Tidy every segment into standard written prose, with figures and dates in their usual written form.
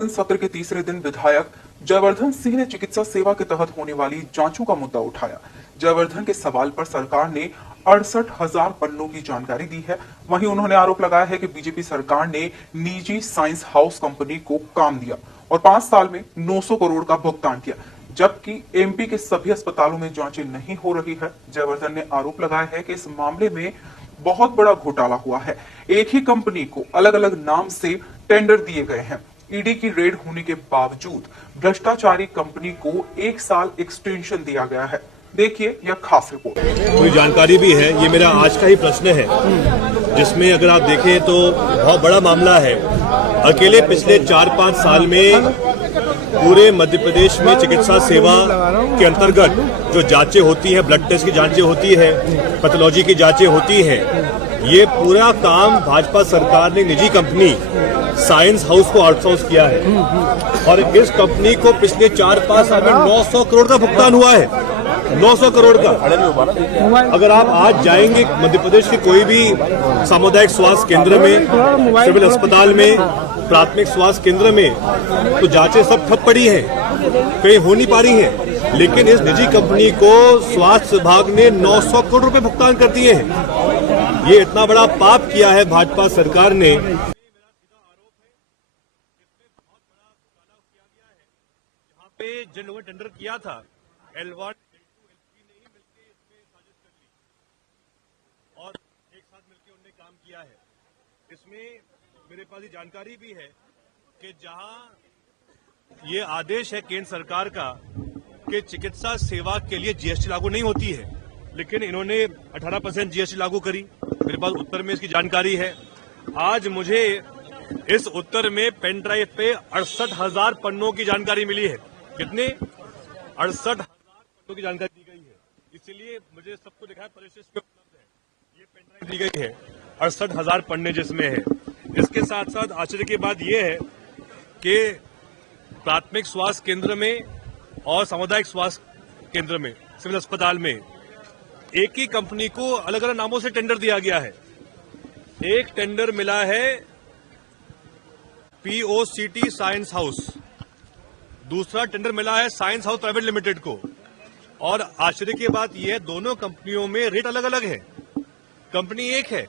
सत्र के तीसरे दिन विधायक जयवर्धन सिंह ने चिकित्सा सेवा के तहत होने वाली जांचों का मुद्दा उठाया। जयवर्धन के सवाल पर सरकार ने 68,000 पन्नों की जानकारी दी है। वहीं उन्होंने आरोप लगाया है कि बीजेपी सरकार ने निजी साइंस हाउस कंपनी को काम दिया और 5 साल में 900 करोड़ का भुगतान किया, जबकि एमपी के सभी अस्पतालों में जांचें नहीं हो रही है। जयवर्धन ने आरोप लगाया है कि इस मामले में बहुत बड़ा घोटाला हुआ है। एक ही कंपनी को अलग अलग नाम से टेंडर दिए गए हैं। ईडी की रेड होने के बावजूद भ्रष्टाचारी कंपनी को 1 साल एक्सटेंशन दिया गया है। देखिए यह खास रिपोर्ट। पूरी जानकारी भी है। ये मेरा आज का ही प्रश्न है, जिसमें अगर आप देखें तो बहुत बड़ा मामला है। अकेले पिछले 4-5 साल में पूरे मध्य प्रदेश में चिकित्सा सेवा के अंतर्गत जो जांचें होती हैं, ब्लड टेस्ट की जांचें होती है, पैथोलॉजी की जांचें होती हैं, ये पूरा काम भाजपा सरकार ने निजी कंपनी साइंस हाउस को आउटसोर्स किया है और इस कंपनी को पिछले 4-5 साल में 900 करोड़ का भुगतान हुआ है। 900 करोड़ का। अगर आप आज जाएंगे मध्य प्रदेश के कोई भी सामुदायिक स्वास्थ्य केंद्र में, सिविल अस्पताल में, प्राथमिक स्वास्थ्य केंद्र में, तो जांचें सब ठप पड़ी हैं, कहीं हो नहीं पा रही हैं। लेकिन इस निजी कंपनी को स्वास्थ्य विभाग ने 900 करोड़ रुपए भुगतान कर दिए हैं। ये इतना बड़ा पाप किया है भाजपा सरकार ने। जिन लोगों ने टेंडर किया था L1 और एक साथ मिलकर उन्होंने काम किया है। इसमें मेरे पास ये जानकारी भी है कि जहां ये आदेश है केंद्र सरकार का कि चिकित्सा सेवा के लिए जीएसटी लागू नहीं होती है, लेकिन इन्होंने 18% जीएसटी लागू करी। मेरे पास उत्तर में इसकी जानकारी है। आज मुझे इस उत्तर में पेन ड्राइव पे 68,000 पन्नों की जानकारी मिली है। कितने? 68,000 पन्नों की जानकारी दी गई है। इसलिए मुझे सबको दिखाया परिशिष्ट पे उपलब्ध है। ये पेन ड्राइव दी गई है, 68,000 पन्ने जिसमें है। इसके साथ साथ आश्चर्य की बात यह है कि प्राथमिक स्वास्थ्य केंद्र में और सामुदायिक स्वास्थ्य केंद्र में, सिविल अस्पताल में एक ही कंपनी को अलग अलग नामों से टेंडर दिया गया है। एक टेंडर मिला है POCT साइंस हाउस, दूसरा टेंडर मिला है साइंस हाउस प्राइवेट लिमिटेड को। और आश्चर्य की बात यह है, दोनों कंपनियों में रेट अलग अलग है। कंपनी एक है,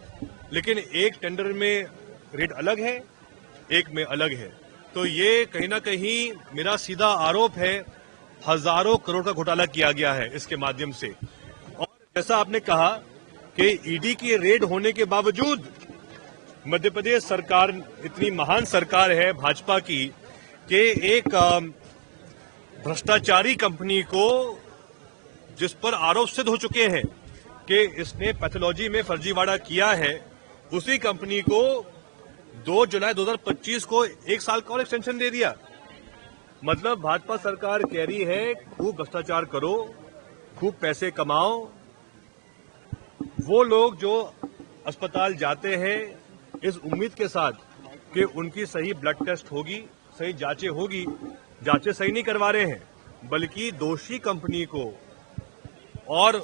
लेकिन एक टेंडर में रेट अलग है, एक में अलग है। तो ये कहीं ना कहीं मेरा सीधा आरोप है, हजारों करोड़ का घोटाला किया गया है इसके माध्यम से। और जैसा आपने कहा कि ईडी की रेड होने के बावजूद मध्य प्रदेश सरकार इतनी महान सरकार है भाजपा की कि एक भ्रष्टाचारी कंपनी को, जिस पर आरोप सिद्ध हो चुके हैं कि इसने पैथोलॉजी में फर्जीवाड़ा किया है, उसी कंपनी को 2 जुलाई 2025 को 1 साल का और एक्सटेंशन दे दिया। मतलब भाजपा सरकार कह रही है खूब भ्रष्टाचार करो, खूब पैसे कमाओ। वो लोग जो अस्पताल जाते हैं इस उम्मीद के साथ कि उनकी सही ब्लड टेस्ट होगी, सही जांचें होगी, जांचें सही नहीं करवा रहे हैं, बल्कि दोषी कंपनी को और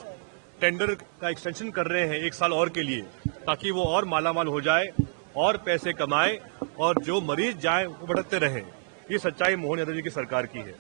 टेंडर का एक्सटेंशन कर रहे हैं 1 साल और के लिए, ताकि वो और मालामाल हो जाए और पैसे कमाए और जो मरीज जाए वो भटकते रहें। ये सच्चाई मोहन यादव जी की सरकार की है।